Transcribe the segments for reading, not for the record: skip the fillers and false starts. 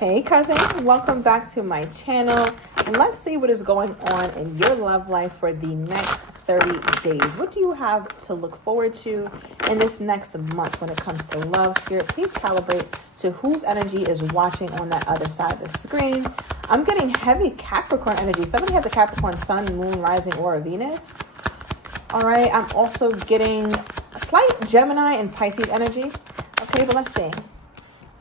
Hey cousin, welcome back to my channel. And let's see what is going on in your love life for the next 30 days. What do you have to look forward to in this next month when it comes to love? Spirit, please calibrate to whose energy is watching on that other side of the screen. I'm getting heavy Capricorn energy. Somebody has a Capricorn sun, moon, rising, or a Venus. All right, I'm also getting a slight Gemini and Pisces energy. Okay, but let's see.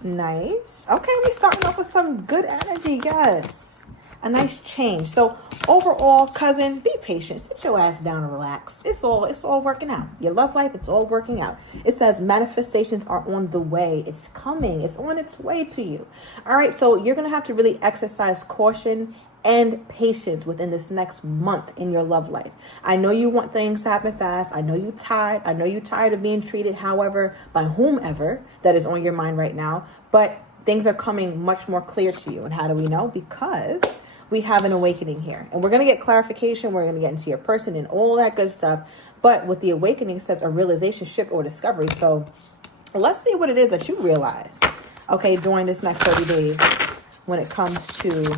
Nice. Okay, we're starting off with some good energy. Yes. A nice change. So overall, cousin, be patient. Sit your ass down and relax. It's all working out. Your love life, it's all working out. It says manifestations are on the way. It's coming. It's on its way to you. All right, so you're going to have to really exercise caution and patience within this next month in your love life. I know you want things to happen fast. I know you're tired. I know you're tired of being treated, however, by whomever that is on your mind right now. But things are coming much more clear to you. And how do we know? Because we have an awakening here. And we're going to get clarification. We're going to get into your person and all that good stuff. But with the awakening, it says a realization, shift, or discovery. So let's see what it is that you realize, okay, during this next 30 days when it comes to...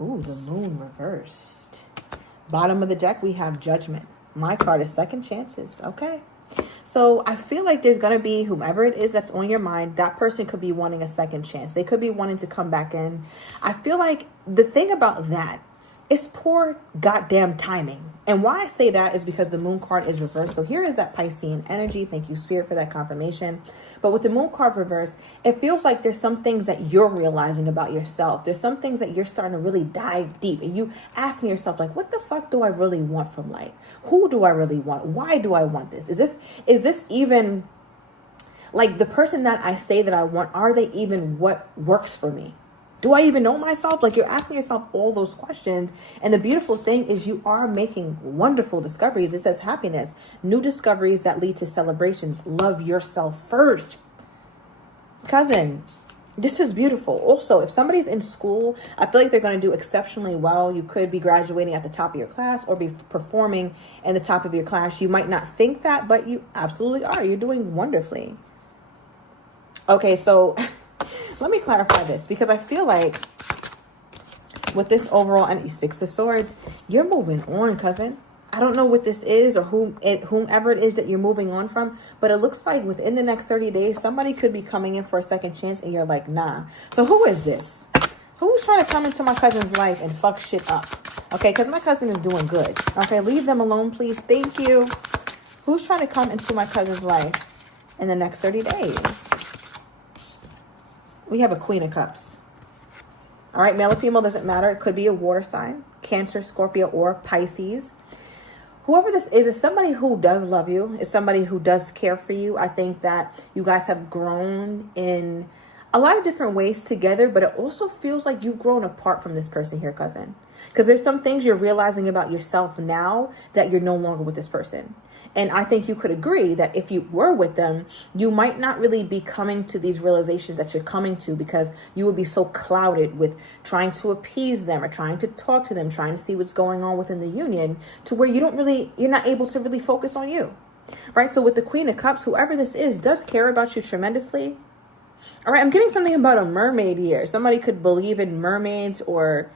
Ooh, the moon reversed. Bottom of the deck, we have judgment. My card is second chances. Okay. So I feel like there's going to be whomever it is that's on your mind. That person could be wanting a second chance. They could be wanting to come back in. I feel like the thing about that is poor goddamn timing. And why I say that is because the moon card is reversed. So here is that Piscean energy. Thank you, Spirit, for that confirmation. But with the moon card reversed, it feels like there's some things that you're realizing about yourself. There's some things that you're starting to really dive deep. And you asking yourself, like, what the fuck do I really want from life? Who do I really want? Why do I want this? Is this even, like, the person that I say that I want, are they even what works for me? Do I even know myself? Like, you're asking yourself all those questions. And the beautiful thing is you are making wonderful discoveries. It says happiness, new discoveries that lead to celebrations. Love yourself first. Cousin, this is beautiful. Also, if somebody's in school, I feel like they're going to do exceptionally well. You could be graduating at the top of your class or be performing in the top of your class. You might not think that, but you absolutely are. You're doing wonderfully. Okay, so... let me clarify this because I feel like with this overall energy, Six of Swords, you're moving on, cousin. I don't know what this is or whomever it is that you're moving on from, but it looks like within the next 30 days, somebody could be coming in for a second chance and you're like, nah. So who is this? Who's trying to come into my cousin's life and fuck shit up? Okay, because my cousin is doing good. Okay, leave them alone, please. Thank you. Who's trying to come into my cousin's life in the next 30 days? We have a Queen of Cups. All right, male or female, doesn't matter. It could be a water sign, Cancer, Scorpio, or Pisces. Whoever this is somebody who does love you, is somebody who does care for you. I think that you guys have grown in a lot of different ways together, but it also feels like you've grown apart from this person here, cousin. Because there's some things you're realizing about yourself now that you're no longer with this person. And I think you could agree that if you were with them, you might not really be coming to these realizations that you're coming to because you would be so clouded with trying to appease them or trying to talk to them, trying to see what's going on within the union to where you're not able to really focus on you. Right? So with the Queen of Cups, whoever this is does care about you tremendously. All right, I'm getting something about a mermaid here. Somebody could believe in mermaids or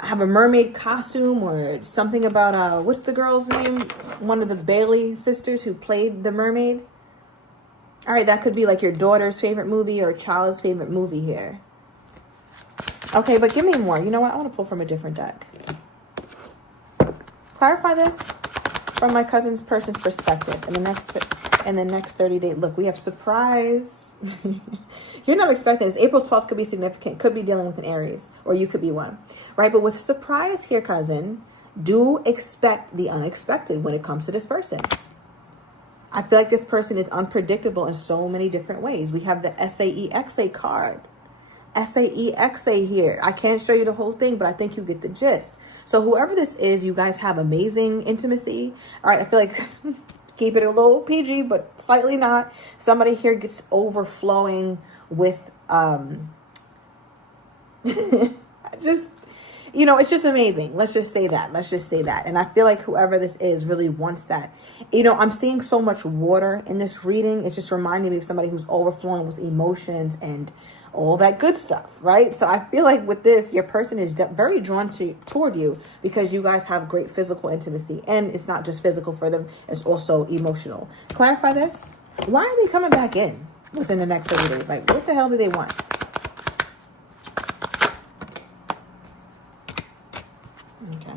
have a mermaid costume or something about, what's the girl's name? One of the Bailey sisters who played the mermaid. All right, that could be like your daughter's favorite movie or a child's favorite movie here. Okay, but give me more. You know what? I want to pull from a different deck. Clarify this from my cousin's person's perspective in the next 30 days. Look, we have surprise. You're not expecting this. April 12th could be significant. Could be dealing with an Aries, or you could be one, right? But with surprise here, cousin, do expect the unexpected when it comes to this person. I feel like this person is unpredictable in so many different ways. We have the SAEXA card. SAEXA here. I can't show you the whole thing, but I think you get the gist. So whoever this is, you guys have amazing intimacy. All right, I feel like... keep it a little PG, but slightly not. Somebody here gets overflowing with, just, it's just amazing. Let's just say that. And I feel like whoever this is really wants that. I'm seeing so much water in this reading. It's just reminding me of somebody who's overflowing with emotions and all that good stuff, right? So I feel like with this, your person is very drawn toward you because you guys have great physical intimacy. And it's not just physical for them, it's also emotional. Clarify this. Why are they coming back in within the next 30 days? Like, what the hell do they want? Okay.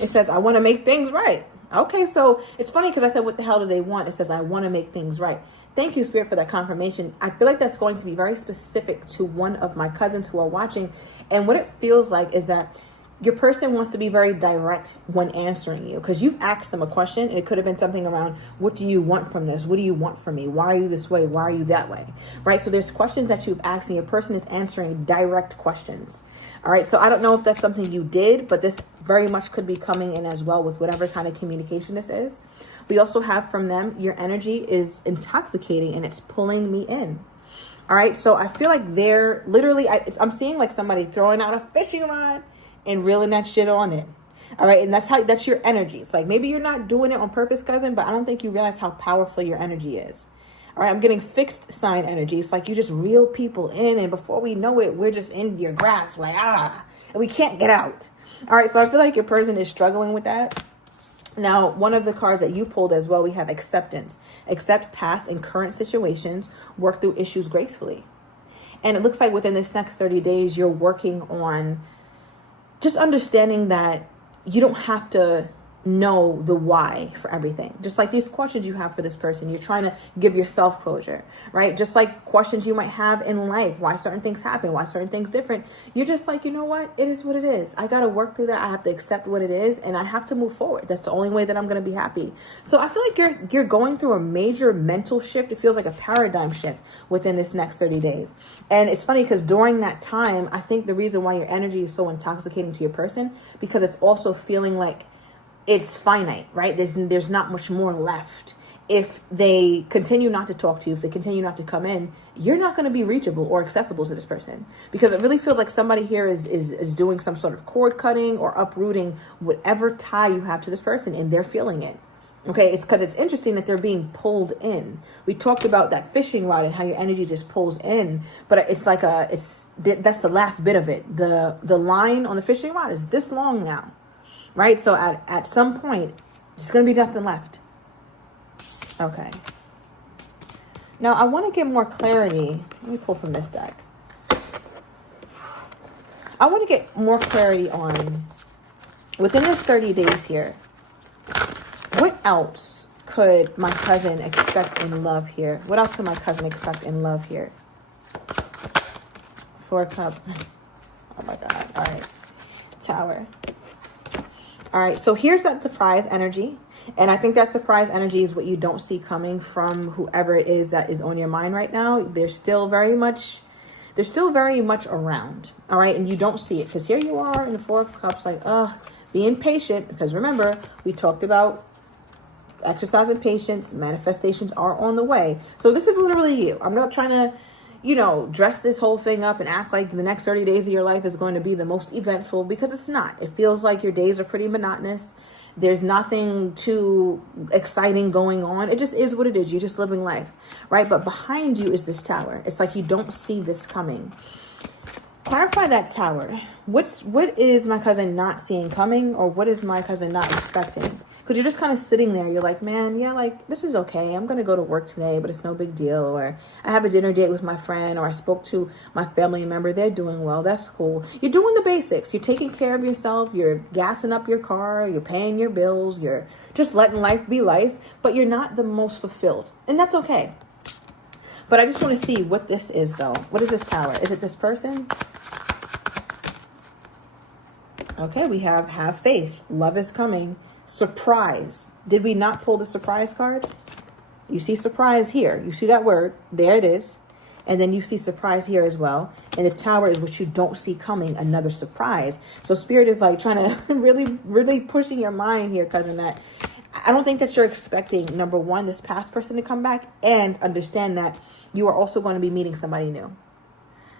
It says, I want to make things right. Okay, so it's funny because I said, what the hell do they want? It says, I want to make things right. Thank you, Spirit, for that confirmation. I feel like that's going to be very specific to one of my cousins who are watching. And what it feels like is that your person wants to be very direct when answering you, because you've asked them a question and it could have been something around, what do you want from this? What do you want from me? Why are you this way? Why are you that way? Right? So there's questions that you've asked and your person is answering direct questions. All right. So I don't know if that's something you did, but this very much could be coming in as well with whatever kind of communication this is. We also have from them, your energy is intoxicating and it's pulling me in. All right. So I feel like they're literally, I'm seeing like somebody throwing out a fishing rod and reeling that shit on it. All right. And that's your energy. It's like, maybe you're not doing it on purpose, cousin, but I don't think you realize how powerful your energy is. All right. I'm getting fixed sign energy. It's like you just reel people in. And before we know it, we're just in your grasp, like, and we can't get out. All right. So I feel like your person is struggling with that. Now, one of the cards that you pulled as well, we have acceptance. Accept past and current situations, work through issues gracefully. And it looks like within this next 30 days, you're working on just understanding that you don't have to know the why for everything. Just like these questions you have for this person, you're trying to give yourself closure, right? Just like questions you might have in life, why certain things happen, why certain things different. You're just like, you know what? It is what it is. I got to work through that. I have to accept what it is and I have to move forward. That's the only way that I'm going to be happy. So I feel like you're going through a major mental shift. It feels like a paradigm shift within this next 30 days. And it's funny because during that time, I think the reason why your energy is so intoxicating to your person, because it's also feeling like it's finite, right? There's not much more left. If they continue not to talk to you, if they continue not to come in, you're not going to be reachable or accessible to this person, because it really feels like somebody here is doing some sort of cord cutting or uprooting whatever tie you have to this person, and they're feeling it. Okay, it's because it's interesting that they're being pulled in. We talked about that fishing rod and how your energy just pulls in, but it's like that's the last bit of it. The line on the fishing rod is this long now. Right? So at some point, there's going to be nothing left. Okay. Now, I want to get more clarity. Let me pull from this deck. I want to get more clarity on, within this 30 days here, what else could my cousin expect in love here? What else could my cousin expect in love here? 4 cups. Oh, my God. All right. Tower. All right, so here's that surprise energy. And I think that surprise energy is what you don't see coming from whoever it is that is on your mind right now. They're still very much around. All right, and you don't see it because here you are in the 4 of Cups, like, being patient. Because remember, we talked about exercising patience. Manifestations are on the way. So this is literally you. I'm not trying to, dress this whole thing up and act like the next 30 days of your life is going to be the most eventful, because it's not. It feels like your days are pretty monotonous. There's nothing too exciting going on. It just is what it is. You're just living life, right? But behind you is this tower. It's like you don't see this coming. Clarify that tower. What is my cousin not seeing coming, or what is my cousin not expecting? Because you're just kind of sitting there. You're like, man, yeah, like, this is okay. I'm going to go to work today, but it's no big deal. Or I have a dinner date with my friend, or I spoke to my family member. They're doing well. That's cool. You're doing the basics. You're taking care of yourself. You're gassing up your car. You're paying your bills. You're just letting life be life. But you're not the most fulfilled. And that's okay. But I just want to see what this is, though. What is this tower? Is it this person? Okay, we have faith. Love is coming. Surprise. Did we not pull the surprise card? You see surprise here. You see that word. There it is. And then you see surprise here as well. And the tower is what you don't see coming, another surprise. So Spirit is like trying to really, really pushing your mind here, cousin, that I don't think that you're expecting, number one, this past person to come back, and understand that you are also going to be meeting somebody new.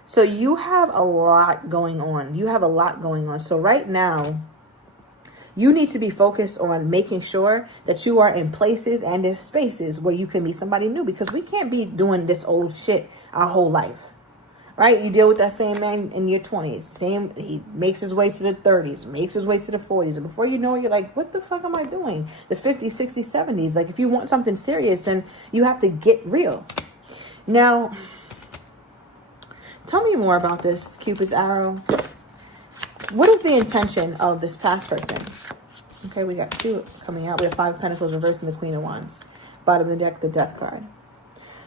So you have a lot going on. You have a lot going on. So right now, you need to be focused on making sure that you are in places and in spaces where you can meet somebody new, because we can't be doing this old shit our whole life. right? You deal with that same man in your 20s. He makes his way to the 30s, makes his way to the 40s. And before you know it, you're like, what the fuck am I doing? The 50s, 60s, 70s. Like, if you want something serious, then you have to get real. Now, tell me more about this Cupid's arrow. What is the intention of this past person? Okay, we got 2 coming out. We have 5 of Pentacles reversed and the Queen of Wands. Bottom of the deck, the Death card.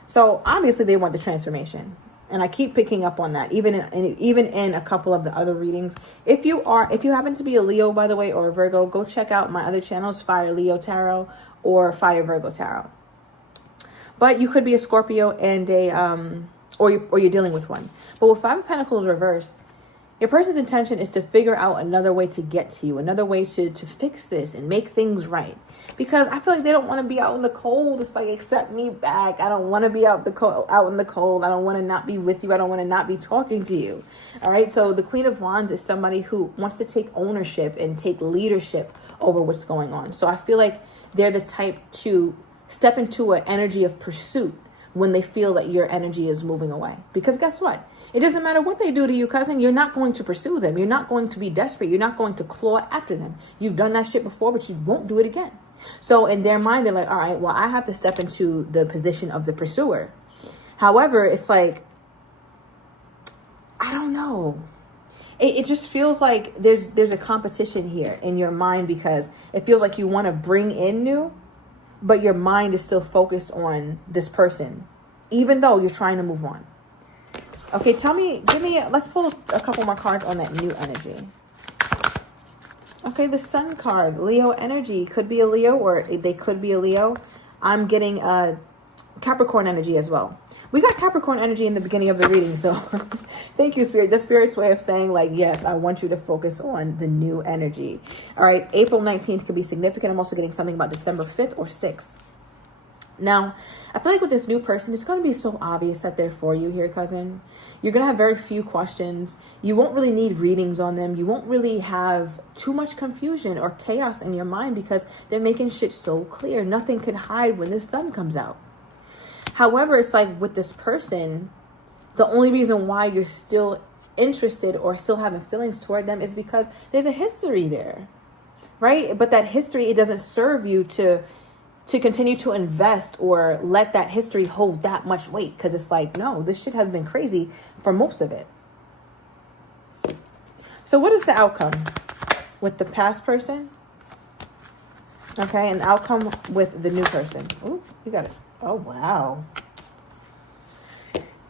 So, obviously, they want the transformation. And I keep picking up on that, even in a couple of the other readings. If you happen to be a Leo, by the way, or a Virgo, go check out my other channels, Fire Leo Tarot or Fire Virgo Tarot. But you could be a Scorpio and or you're dealing with one. But with 5 of Pentacles reversed, your person's intention is to figure out another way to get to you, another way to fix this and make things right. Because I feel like they don't want to be out in the cold. It's like, accept me back. I don't want to be out in the cold. I don't want to not be with you. I don't want to not be talking to you. All right. So the Queen of Wands is somebody who wants to take ownership and take leadership over what's going on. So I feel like they're the type to step into an energy of pursuit when they feel that your energy is moving away. Because guess what? It doesn't matter what they do to you, cousin. You're not going to pursue them. You're not going to be desperate. You're not going to claw after them. You've done that shit before, but you won't do it again. So in their mind, they're like, all right, well, I have to step into the position of the pursuer. However, it's like, I don't know. It just feels like there's a competition here in your mind, because it feels like you want to bring in new, but your mind is still focused on this person, even though you're trying to move on. Okay, let's pull a couple more cards on that new energy. Okay, the Sun card, Leo energy. Could be a Leo, or they could be a Leo. I'm getting Capricorn energy as well. We got Capricorn energy in the beginning of the reading, so thank you, Spirit. The Spirit's way of saying, like, yes, I want you to focus on the new energy. All right, April 19th could be significant. I'm also getting something about December 5th or 6th. Now, I feel like with this new person, it's going to be so obvious that they're for you here, cousin. You're going to have very few questions. You won't really need readings on them. You won't really have too much confusion or chaos in your mind, because they're making shit so clear. Nothing can hide when the sun comes out. However, it's like with this person, the only reason why you're still interested or still having feelings toward them is because there's a history there, right? But that history, it doesn't serve you to continue to invest or let that history hold that much weight, because it's like, no, this shit has been crazy for most of it. So what is the outcome with the past person? Okay, and the outcome with the new person. Ooh, you got it. Oh, wow.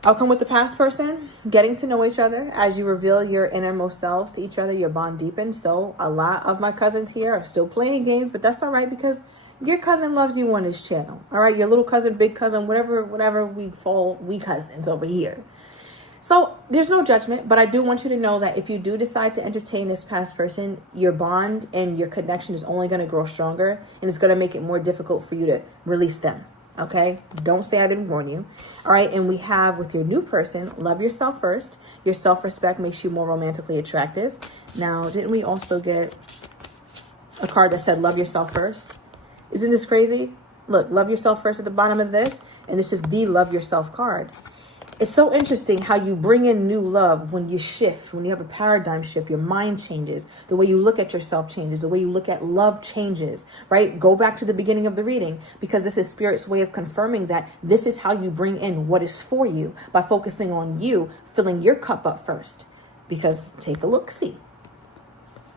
Outcome with the past person, getting to know each other. As you reveal your innermost selves to each other, your bond deepens. So a lot of my cousins here are still playing games, but that's all right, because your cousin loves you on this channel. All right, your little cousin, big cousin, whatever we cousins over here. So there's no judgment, but I do want you to know that if you do decide to entertain this past person, your bond and your connection is only going to grow stronger, and it's going to make it more difficult for you to release them. Okay, don't say I didn't warn you. All right, and we have with your new person, love yourself first. Your self-respect makes you more romantically attractive. Now, didn't we also get a card that said love yourself first? Isn't this crazy? Look, love yourself first at the bottom of this, and this is the love yourself card. It's so interesting how you bring in new love when you shift, when you have a paradigm shift, your mind changes, the way you look at yourself changes, the way you look at love changes, right? Go back to the beginning of the reading, because this is Spirit's way of confirming that this is how you bring in what is for you, by focusing on you, filling your cup up first. Because take a look, see.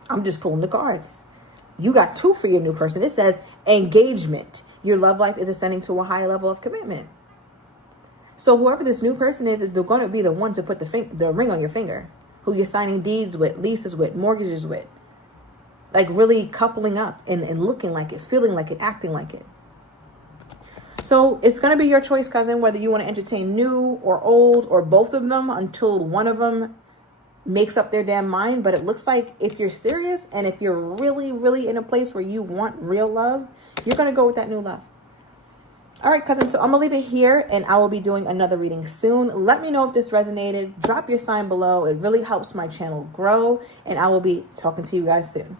I'm just pulling the cards. You got 2 for your new person. It says engagement. Your love life is ascending to a higher level of commitment. So whoever this new person is they're going to be the one to put the ring on your finger, who you're signing deeds with, leases with, mortgages with, like really coupling up and looking like it, feeling like it, acting like it. So it's going to be your choice, cousin, whether you want to entertain new or old or both of them until one of them makes up their damn mind. But it looks like if you're serious and if you're really, really in a place where you want real love, you're going to go with that new love. All right, cousin, so I'm going to leave it here, and I will be doing another reading soon. Let me know if this resonated. Drop your sign below. It really helps my channel grow, and I will be talking to you guys soon.